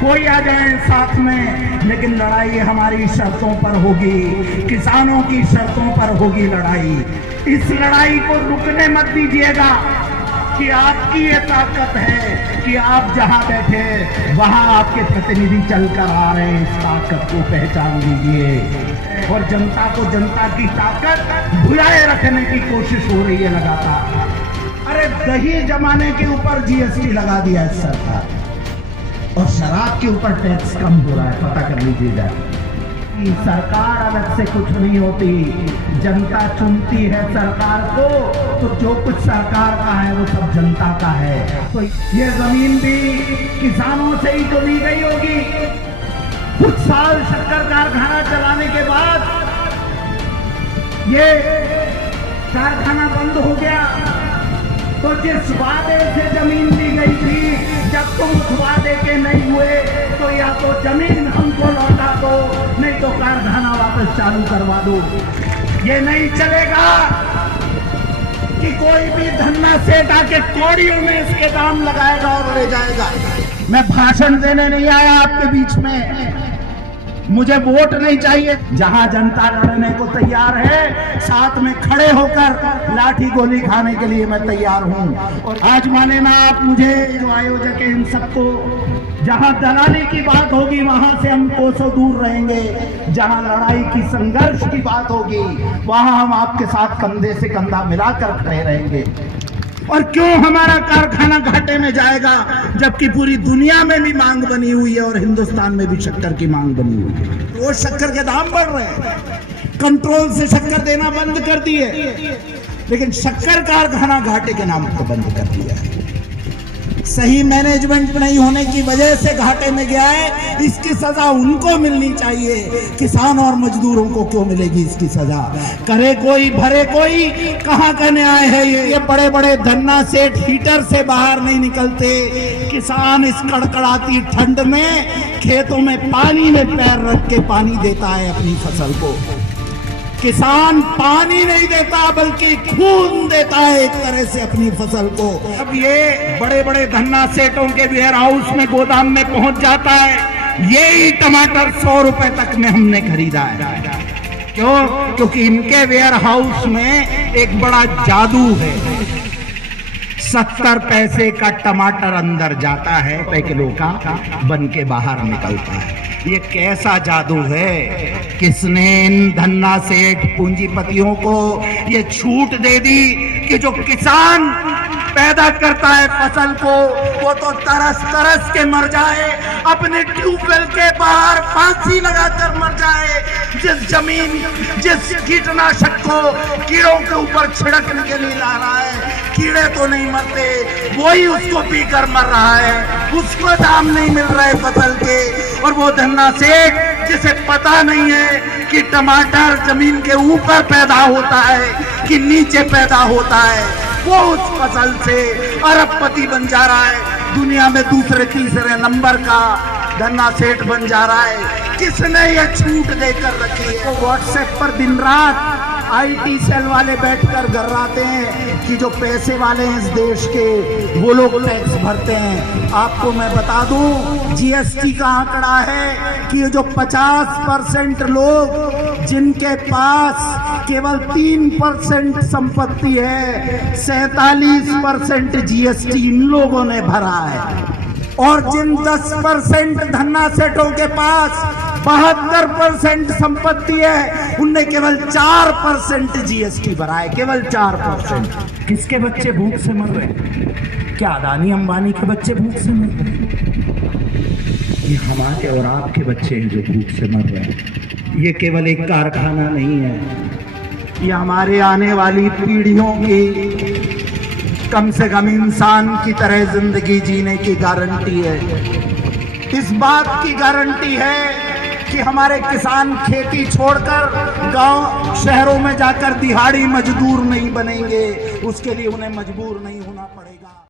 कोई आ जाए साथ में, लेकिन लड़ाई हमारी शर्तों पर होगी, किसानों की शर्तों पर होगी लड़ाई। इस लड़ाई को रुकने मत दीजिएगा कि आपकी ये ताकत है कि आप जहां बैठे वहां आपके प्रतिनिधि चलकर आ रहे हैं। इस ताकत को पहचान लीजिए और जनता को जनता की ताकत भुलाए रखने की कोशिश हो रही है लगातार। अरे दही जमाने के ऊपर जीएसटी लगा दिया है सरकार और शराब के ऊपर टैक्स कम हो रहा है। पता कर लीजिएगा, सरकार अलग से कुछ नहीं होती, जनता चुनती है सरकार को, तो जो कुछ सरकार का है वो सब जनता का है। तो ये जमीन भी किसानों से ही तो ली गई होगी। कुछ साल शक्कर कारखाना चलाने के बाद ये कारखाना बंद हो गया, तो जिस वादे से जमीन ली गई थी, जब तुम उस वादे के नहीं हुए तो या तो जमीन हमको लौटा दो, नहीं तो कारखाना वापस चालू करवा दो। ये नहीं चलेगा कि कोई भी धन्ना सेठ आके कौड़ियों में इसके दाम लगाएगा और ले जाएगा। मैं भाषण देने नहीं आया आपके बीच में, मुझे वोट नहीं चाहिए। जहां जनता लड़ने को तैयार है, साथ में खड़े होकर लाठी गोली खाने के लिए मैं तैयार हूं। और आज माने ना आप मुझे, जो आयोजक है, इन सबको, जहां दलाली की बात होगी वहां से हम कोसों दूर रहेंगे। जहां लड़ाई की संघर्ष की बात होगी वहां हम आपके साथ कंधे से कंधा मिलाकर खड़े रहेंगे। और क्यों हमारा कारखाना घाटे में जाएगा, जबकि पूरी दुनिया में भी मांग बनी हुई है और हिंदुस्तान में भी शक्कर की मांग बनी हुई है। रोज शक्कर के दाम बढ़ रहे हैं, कंट्रोल से शक्कर देना बंद कर दिए, लेकिन शक्कर कारखाना घाटे के नाम पर बंद कर दिया है। सही मैनेजमेंट नहीं होने की वजह से घाटे में गया है, इसकी सजा उनको मिलनी चाहिए। किसान और मजदूरों को क्यों मिलेगी इसकी सजा? करे कोई भरे कोई, कहाँ का न्याय है ये? बड़े बड़े धन्ना सेठ हीटर से बाहर नहीं निकलते। किसान इस कड़कड़ाती ठंड में खेतों में पानी में पैर रख के पानी देता है अपनी फसल को। किसान पानी नहीं देता बल्कि खून देता है एक तरह से अपनी फसल को। अब ये बड़े बड़े धन्ना सेठों के वेयर हाउस में, गोदाम में पहुंच जाता है। यही टमाटर 100 रुपए तक में हमने खरीदा है। क्यों? क्योंकि इनके वेयर हाउस में एक बड़ा जादू है। 70 पैसे का टमाटर अंदर जाता है, किलो का बन के बाहर निकलता है। ये कैसा जादू है? किसने इन धन्ना सेठ पूंजीपतियों को ये छूट दे दी कि जो किसान पैदा करता है फसल को, वो तो तरस तरस के मर जाए, अपने ट्यूबवेल के बाहर फांसी लगाकर मर जाए। जिस कीटनाशक को कीड़ों के ऊपर छिड़कने के लिए ला रहा है, कीड़े तो नहीं मरते, वही उसको पीकर मर रहा है। उसको दाम नहीं मिल रहा है फसल के। और वो धन्ना सेठ जिसे पता नहीं है कि टमाटर जमीन के ऊपर पैदा होता है कि नीचे पैदा होता है, वो उस फसल से अरबपति बन जा रहा है। दुनिया में दूसरे तीसरे नंबर का धन्ना सेठ बन जा रहा है। किसने ये छूट देकर रखी है? तो व्हाट्सएप पर दिन रात आईटी सेल वाले बैठकर गर्राते हैं कि जो पैसे वाले हैं इस देश के, वो लोग टैक्स भरते हैं। आपको मैं बता दूं, जीएसटी का आंकड़ा है कि ये जो 50% लोग जिनके पास केवल 3% संपत्ति है, 47% जीएसटी इन लोगों ने भरा है। और जिन 10% धन्ना सेठों के पास 72% संपत्ति है, उनने केवल 4% जीएसटी भरा है, केवल 4%। किसके बच्चे भूख से मर रहे हैं? क्या अदानी अंबानी के बच्चे भूख से मर रहे हैं? ये हमारे और आपके बच्चे हैं जो भूख से मर रहे हैं। ये केवल एक कारखाना नहीं है, ये हमारे आने वाली पीढ़ियों की कम से कम इंसान की तरह जिंदगी जीने की गारंटी है। इस बात की गारंटी है कि हमारे किसान खेती छोड़कर गांव शहरों में जाकर दिहाड़ी मजदूर नहीं बनेंगे, उसके लिए उन्हें मजबूर नहीं होना पड़ेगा।